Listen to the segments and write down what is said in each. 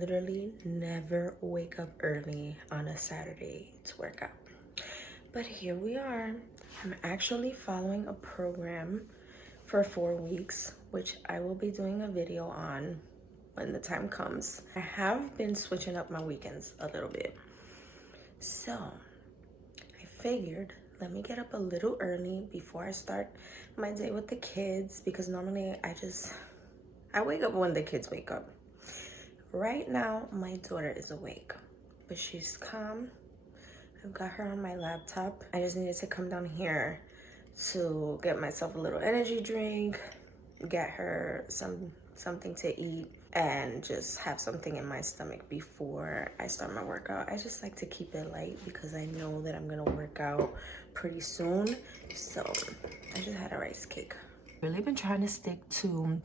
literally never wake up early on a Saturday to work out. But here we are. I'm actually following a program for 4 weeks, which I will be doing a video on when the time comes. I have been switching up my weekends a little bit. So I figured, let me get up a little early before I start my day with the kids, because normally I wake up when the kids wake up. Right now, my daughter is awake, but she's calm. I've got her on my laptop. I just needed to come down here to get myself a little energy drink, get her something to eat, and just have something in my stomach before I start my workout. I just like to keep it light because I know that I'm gonna work out pretty soon. So I just had a rice cake. Really been trying to stick to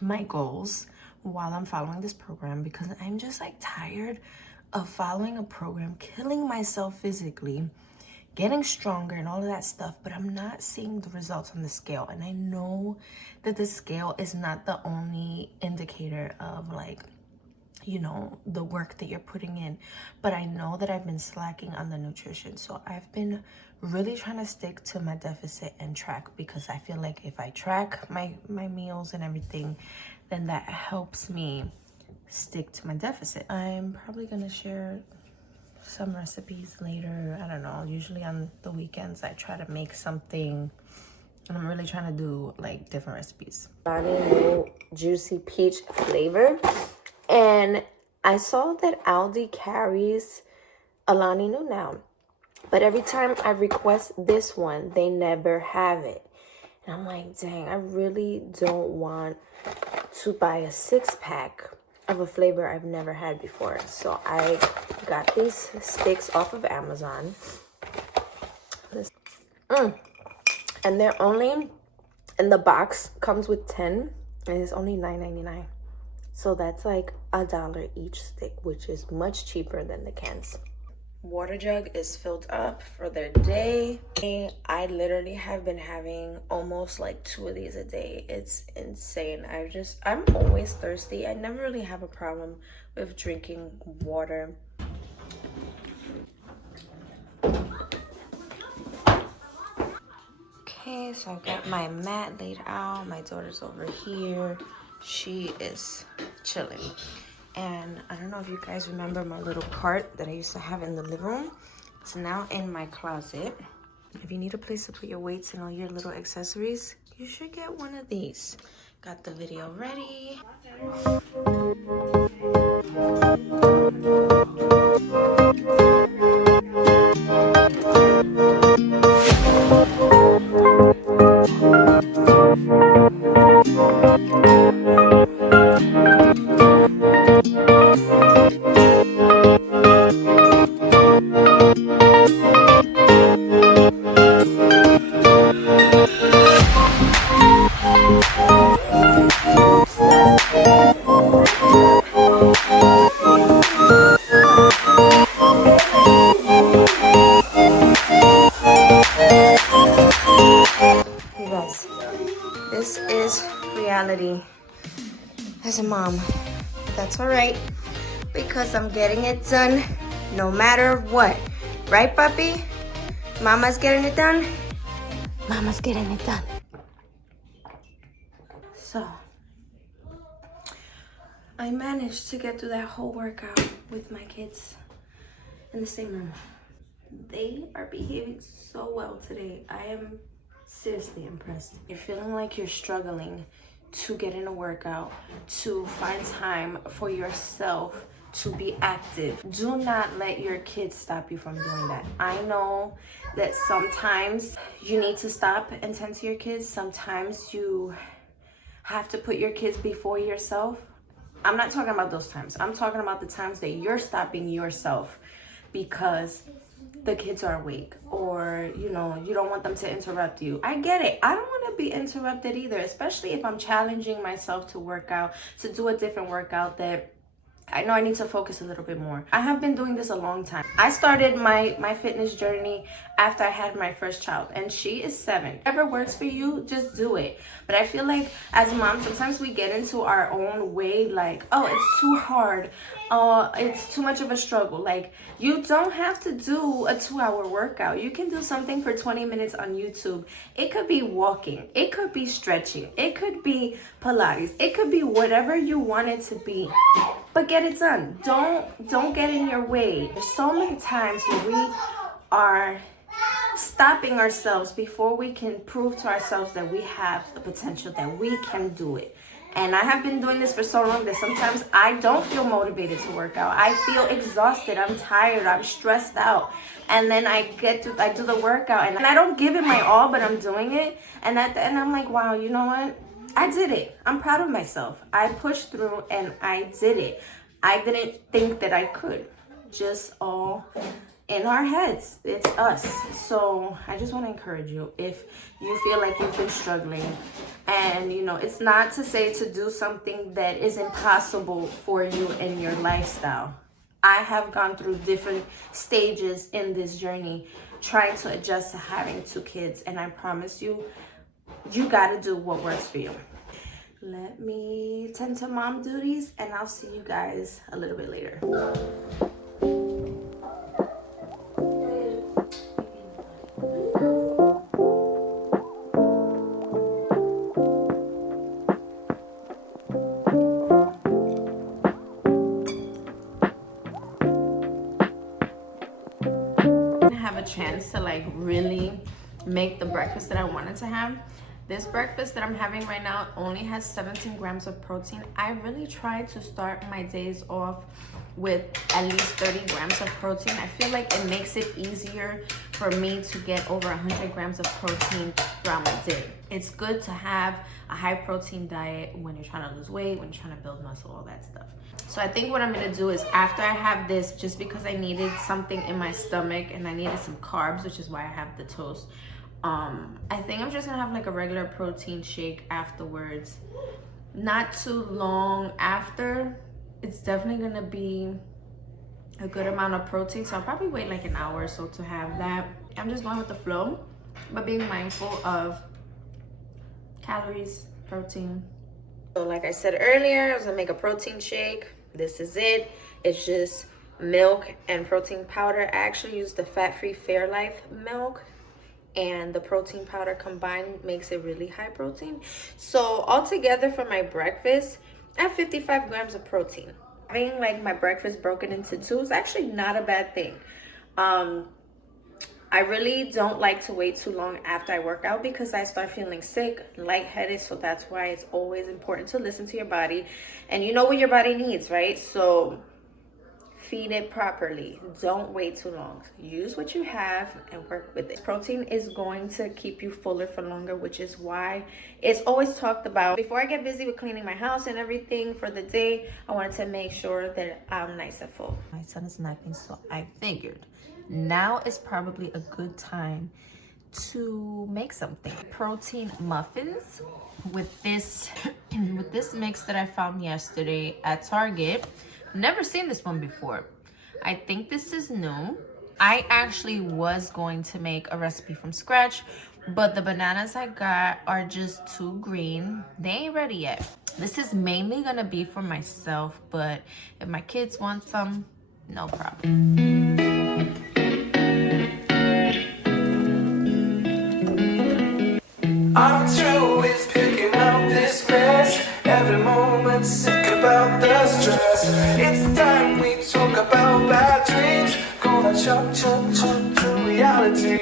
my goals while I'm following this program, because I'm just like tired of following a program, killing myself physically, getting stronger and all of that stuff, but I'm not seeing the results on the scale. And I know that the scale is not the only indicator of, like, you know, the work that you're putting in, but I know that I've been slacking on the nutrition. So I've been really trying to stick to my deficit and track, because I feel like if I track my meals and everything, then that helps me stick to my deficit. I'm probably gonna share some recipes later. I don't know, usually on the weekends I try to make something, and I'm really trying to do like different recipes. New juicy peach flavor. And I saw that Aldi carries Alani New now, but every time I request this one, they never have it. And I'm like, dang, I really don't want to buy a 6-pack of a flavor I've never had before. So I got these sticks off of Amazon. And they're only, and the box comes with 10, and it's only $9.99. So that's like $1 each stick, which is much cheaper than the cans. Water jug is filled up for their day. I literally have been having almost like 2 of these a day. It's insane. I'm always thirsty. I never really have a problem with drinking water. Okay, so I've got my mat laid out. My daughter's over here. She is chilling. And I don't know if you guys remember my little cart that I used to have in the living room. It's now in my closet. If you need a place to put your weights and all your little accessories, you should get one of these. Got the video ready. This is reality as a mom. That's all right, because I'm getting it done no matter what. Right, puppy? Mama's getting it done? Mama's getting it done. So, I managed to get through that whole workout with my kids in the same room. They are behaving so well today. I am seriously impressed. You're feeling like you're struggling to get in a workout, to find time for yourself, to be active. Do not let your kids stop you from doing that. I know that sometimes you need to stop and tend to your kids. Sometimes you have to put your kids before yourself. I'm not talking about those times. I'm talking about the times that you're stopping yourself because the kids are awake, or you know, you don't want them to interrupt you. I get it. I don't want to be interrupted either, especially if I'm challenging myself to work out, to do a different workout that I know I need to focus a little bit more. I have been doing this a long time. I started my fitness journey after I had my first child, and she is 7. Whatever works for you, just do it. But I feel like as moms, sometimes we get into our own way, like, oh, it's too hard. It's too much of a struggle. Like, you don't have to do a 2-hour workout. You can do something for 20 minutes on YouTube. It could be walking. It could be stretching. It could be Pilates. It could be whatever you want it to be. But get it done. Don't get in your way. There's so many times where we are stopping ourselves before we can prove to ourselves that we have the potential, that we can do it. And I have been doing this for so long that sometimes I don't feel motivated to work out. I feel exhausted. I'm tired. I'm stressed out. And then I do the workout, and I don't give it my all, but I'm doing it. And at the end, I'm like, wow, you know what? I did it. I'm proud of myself. I pushed through and I did it. I didn't think that I could. Just all in our heads. It's us. So I just want to encourage you, if you feel like you've been struggling, and you know, it's not to say to do something that is impossible for you in your lifestyle. I have gone through different stages in this journey trying to adjust to having 2 kids, and I promise you, you got to do what works for you. Let me tend to mom duties, and I'll see you guys a little bit later. Have a chance to like really make the breakfast that I wanted to have. This breakfast that I'm having right now only has 17 grams of protein. I really try to start my days off with at least 30 grams of protein. I feel like it makes it easier for me to get over 100 grams of protein throughout my day. It's good to have a high protein diet when you're trying to lose weight, when you're trying to build muscle, all that stuff. So I think what I'm gonna do is, after I have this, just because I needed something in my stomach and I needed some carbs, which is why I have the toast, I think I'm just gonna have like a regular protein shake afterwards. Not too long after. It's definitely gonna be a good amount of protein, so I'll probably wait like an hour or so to have that. I'm just going with the flow, but being mindful of calories, protein. So like I said earlier, I was gonna make a protein shake. This is it. It's just milk and protein powder. I actually use the fat-free Fairlife milk, and the protein powder combined makes it really high protein. So altogether for my breakfast, I have 55 grams of protein. Having like my breakfast broken into 2 is actually not a bad thing. I really don't like to wait too long after I work out because I start feeling sick, lightheaded. So that's why it's always important to listen to your body, and you know what your body needs, right? So feed it properly. Don't wait too long. Use what you have and work with it. Protein is going to keep you fuller for longer, which is why it's always talked about. Before I get busy with cleaning my house and everything for the day, I wanted to make sure that I'm nice and full. My son is napping, so I figured now is probably a good time to make something. Protein muffins with this mix that I found yesterday at Target. Never seen this one before. I think this is new. I actually was going to make a recipe from scratch, but the bananas I got are just too green. They ain't ready yet. This is mainly gonna be for myself, but if my kids want some, no problem. I'm through with picking up this mess. Every moment sick about the stress. It's time we talk about bad dreams. Gonna chop to reality.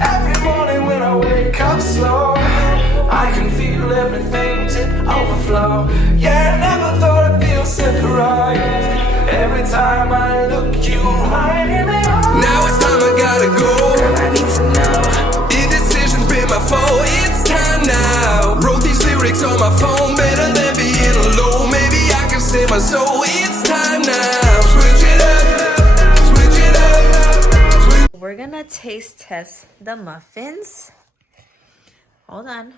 Every morning when I wake up slow, I can feel everything tip overflow. Yeah, I never thought I'd feel surprised. Every time I look you right in the eye. Now it's time, I gotta go. Girl, I need to know. Indecision's been my fault. It's time now. Wrote these lyrics on my phone. Better than being alone. Maybe I can save my soul. It's time now. Switch it up. Switch it up. We're gonna taste test the muffins. Hold on.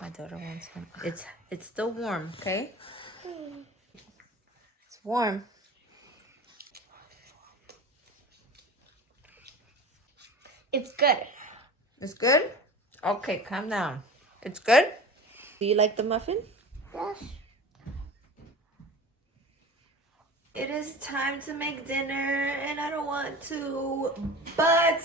My daughter wants them. It's still warm, okay? It's warm. It's good. It's good? Okay, calm down. It's good? Do you like the muffin? Yes. It is time to make dinner and I don't want to, but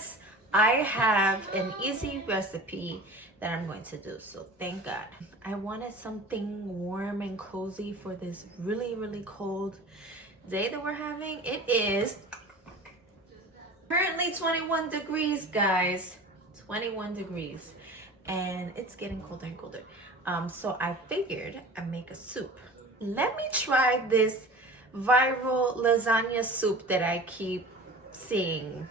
I have an easy recipe that I'm going to do, so thank God. I wanted something warm and cozy for this really, really cold day that we're having. It is currently 21 degrees, guys. 21 degrees. And it's getting colder and colder. So I figured I'd make a soup. Let me try this viral lasagna soup that I keep seeing.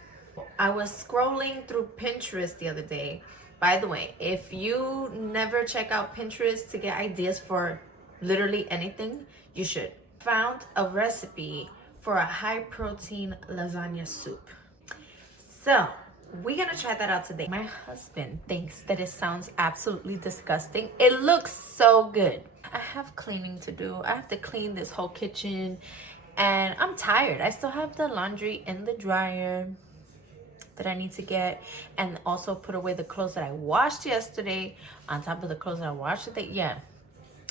I was scrolling through Pinterest the other day. By the way, if you never check out Pinterest to get ideas for literally anything, you should. Found a recipe for a high protein lasagna soup. So we're gonna try that out today. My husband thinks that it sounds absolutely disgusting. It looks so good. I have cleaning to do. I have to clean this whole kitchen and I'm tired. I still have the laundry in the dryer that I need to get, and also put away the clothes that I washed yesterday on top of the clothes that I washed today. Yeah,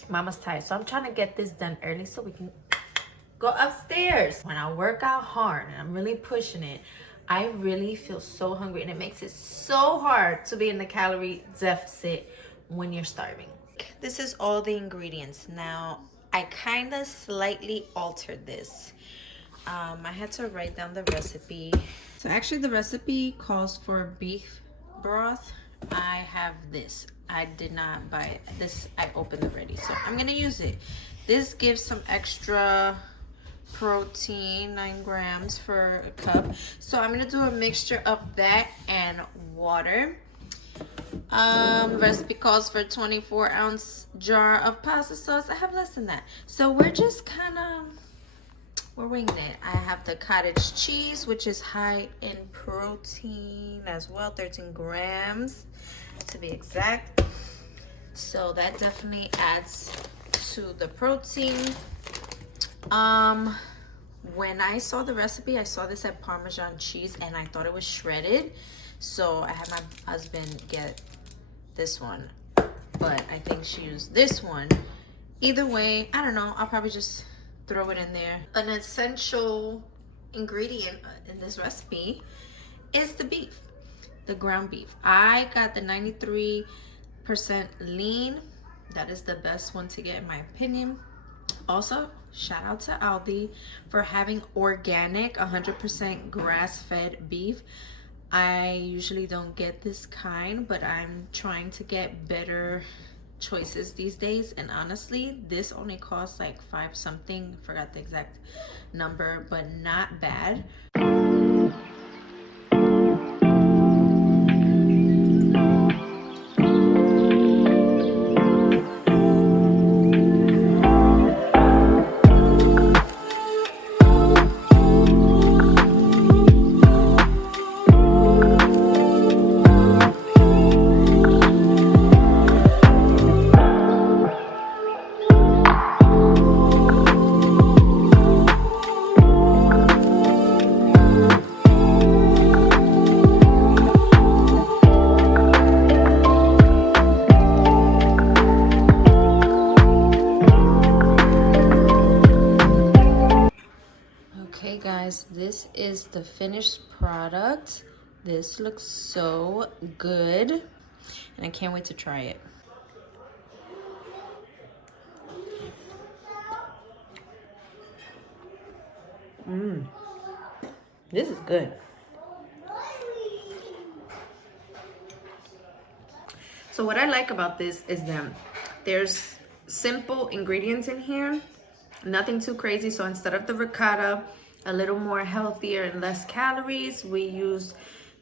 mama's tired, so I'm trying to get this done early so we can go upstairs. When I work out hard and I'm really pushing it, I really feel so hungry, and it makes it so hard to be in the calorie deficit when you're starving. This is all the ingredients. Now, I kind of slightly altered this. I had to write down the recipe. So actually the recipe calls for beef broth. I have this. I did not buy it. This I opened already, so I'm gonna use it. This gives some extra protein, 9 grams for a cup. So I'm gonna do a mixture of that and water. Recipe calls for 24-ounce jar of pasta sauce. I have less than that. So we're just kind of, we're winging it. I have the cottage cheese, which is high in protein as well, 13 grams to be exact. So that definitely adds to the protein. When I saw the recipe, I saw this at Parmesan cheese and I thought it was shredded. So I had my husband get this one, but I think she used this one. Either way, I don't know. I'll probably just throw it in there. An essential ingredient in this recipe is the beef, the ground beef. I got the 93% lean. That is the best one to get in my opinion. Also, shout out to Aldi for having organic 100% grass-fed beef. I usually don't get this kind, but I'm trying to get better choices these days, and honestly this only costs like 5 something, forgot the exact number, but not bad. Okay guys, this is the finished product. This looks so good and I can't wait to try it. This is good. So what I like about this is that there's simple ingredients in here, nothing too crazy. So instead of the ricotta, a little more healthier and less calories, we use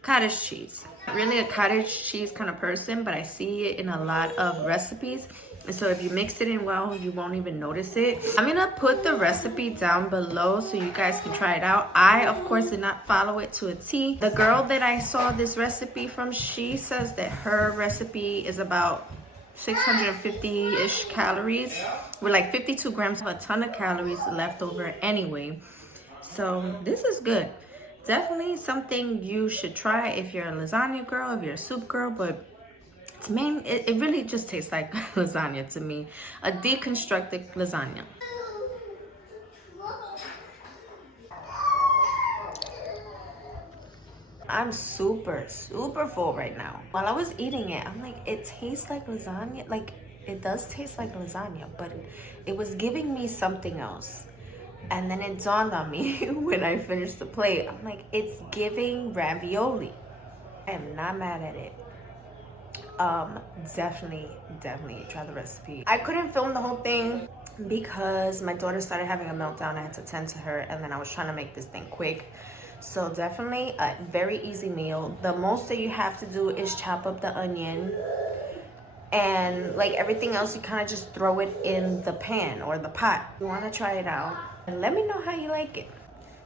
cottage cheese. Not really a cottage cheese kind of person, but I see it in a lot of recipes. And so if you mix it in well, you won't even notice it. I'm gonna put the recipe down below so you guys can try it out. I, of course, did not follow it to a T. The girl that I saw this recipe from, she says that her recipe is about 650-ish calories with like 52 grams of a ton of calories left over anyway. So this is good. definitely something you should try if you're a lasagna girl, if you're a soup girl, but to me, it really just tastes like lasagna to me. A deconstructed lasagna. I'm super full right now. While I was eating it, I'm like, it tastes like lasagna. Like, it does taste like lasagna, but it was giving me something else. And then it dawned on me when I finished the plate. I'm like, it's giving ravioli. I am not mad at it. Definitely try the recipe. I couldn't film the whole thing because my daughter started having a meltdown. I had to tend to her, and then I was trying to make this thing quick. So definitely a very easy meal. The most that you have to do is chop up the onion, and like everything else, you kind of just throw it in the pan or the pot. You want to try it out and let me know how you like it.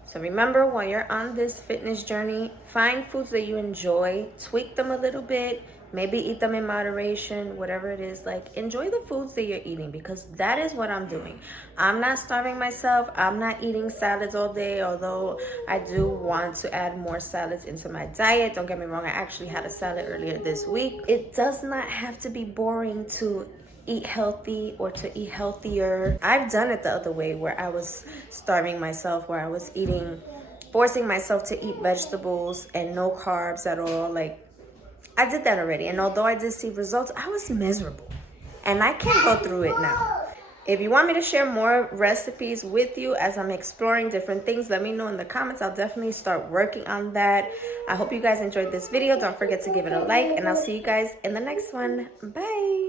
So remember, while you're on this fitness journey, find foods that you enjoy, tweak them a little bit, maybe eat them in moderation, whatever it is. Like, enjoy the foods that you're eating, because that is what I'm doing. I'm not starving myself. I'm not eating salads all day, although I do want to add more salads into my diet. Don't get me wrong, I actually had a salad earlier this week. It does not have to be boring to eat healthy or to eat healthier. I've done it the other way, where I was starving myself, where I was forcing myself to eat vegetables and no carbs at all. Like, I did that already, and although I did see results, I was miserable, and I can't go through it now. If you want me to share more recipes with you as I'm exploring different things, let me know in the comments. I'll definitely start working on that. I hope you guys enjoyed this video. Don't forget to give it a like, and I'll see you guys in the next one. Bye.